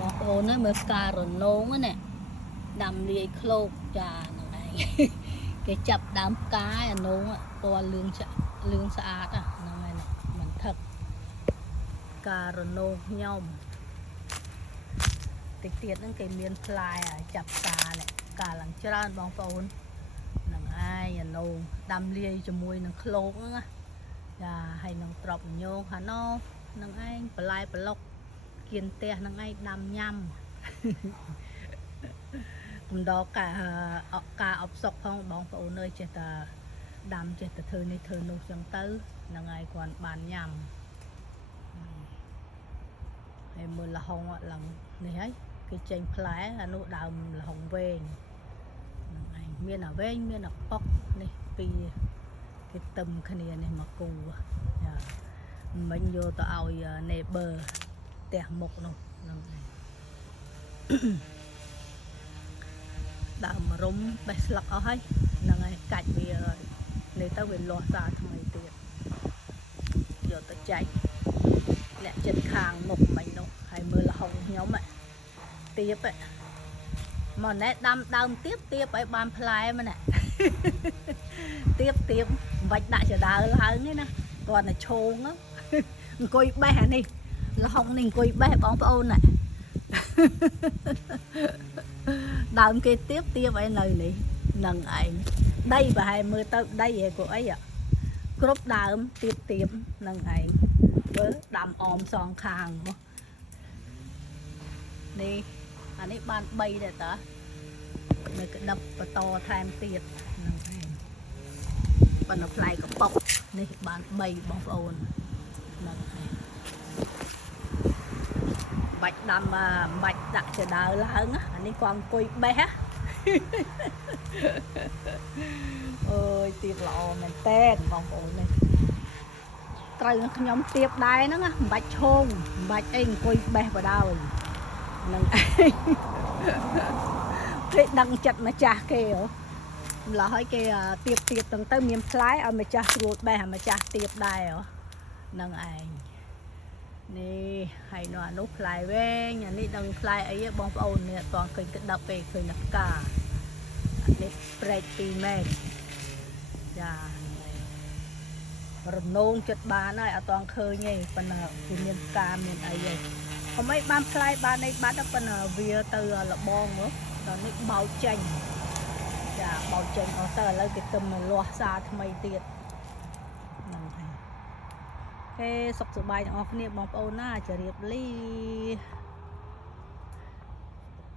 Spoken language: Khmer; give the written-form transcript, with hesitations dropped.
បងប្អូនមើលការរនងណាដាំលាយឃ្លោកចាហ្នឹងឯងគេចាប់ដើមផ្កាយអានងពណ៌លឿងស្អាតហ្នឹងឯងមិនថឹកការរនងខ្ញុំតិចទៀតហ្នឹងគេមានផ្លែចាប់ផ្កានេះកាលឡើងច្រើនបងប្អូនហ្នឹងឯងអានងដាំលាយជាមួយនឹងឃ្លោកហ្នឹងណាចាហើយនឹងត្រប់ញងហាណូហ្នឹងឯងបន្លែប្លុកគៀនផ្ទះហ្នឹងឯងដាំញ៉ាំកំដរការអបសុកផងបងប្អូនអើយចេះតែដាំចេះតែធ្វើនេះធ្វើនោះចឹងទៅហ្នឹងហើយគាត់បានញ៉ាំហើយមើលលហុងឡើងនេះហើយគេចេញផ្លែអានោះដើមលហុងវែងហ្នឹងឯងមានអាវែងមានអាប៉ុកនេះពីរគេទឹមគ្នានេះមកគូចាមិញយកទៅឲ្យ neighbor ផ្ទះមុខនោះហ្នឹងឯងដើមរុំបេះស្លឹកអស់ហើយហ្នឹងហើយកាច់វានេះទៅវាលាស់សារថ្មីទៀតយកទៅចែកអ្នកចិត្តខាងមុខមិញនោះហើយមើលលហុងខ្ញុំទៀបមកណែដាំដើមទៀបឲ្យបានផ្លែមកណែទៀបមិនបាច់ដាក់ចដើឡើងទេណាគាត់តែឈោងអង្គុយបេះអានេះលហុងនេះអង្គុយបេះបងប្អូនណែដើមគេទៀបឲ្យនៅនេះនឹងឯងដីប្រហែលមើលទៅដីឯងអីគ្រប់ដើមទៀបនឹងឯងមើលដាំអមសងខាងមកនេះអានេះបាន3ដែរតានៅក្តឹបបន្តថែមទៀតនឹងឯងប៉ុន្តែផ្លែកប៉ុកនេះបាន3បងប្អូននឹងឯងបាច់ដាំបាច់ដាក់ចដើឡើងអានេះគាត់អង្គុយបេះអើយទៀបល្អមែនតើបងប្អូននេះត្រូវខ្ញុំទៀបដែរហ្នឹងមិនបាច់ឈោងមិនបាច់អីអង្គុយបេះបដ ாய் នឹងឯងគេដឹងចិត្តម្ចាស់គេម្ល៉េះឲ្យគេទៀបទាំងទៅមានផ្លែឲ្យម្ចាស់ស្រួលបេះឲ្យម្ចាស់ទៀបដែរនឹងឯងនេះហើយនោះអានោះផ្លែវែងអានេះដឹងផ្លែអីបងប្អូននេះអត់ឃើញក្តឹបទេឃើញតែផ្កាអានេះព្រែក2 ម៉ែត្រចារនងចិត្តបានហើយអត់ឃើញទេប៉ុន្តែវាមានផ្កាមានអីទេកុំអីបានផ្លែបានអីបាត់ប៉ុន្តែវាទៅលបងមកដល់នេះបោចចេញចាបោចចេញអស់ទៅឥឡូវគេទៅមកលាស់សារថ្មីទៀតហ្នឹងហើយគេសុខសប្បាយទាំងអស់គ្នាបងប្អូនណាជម្រាបលា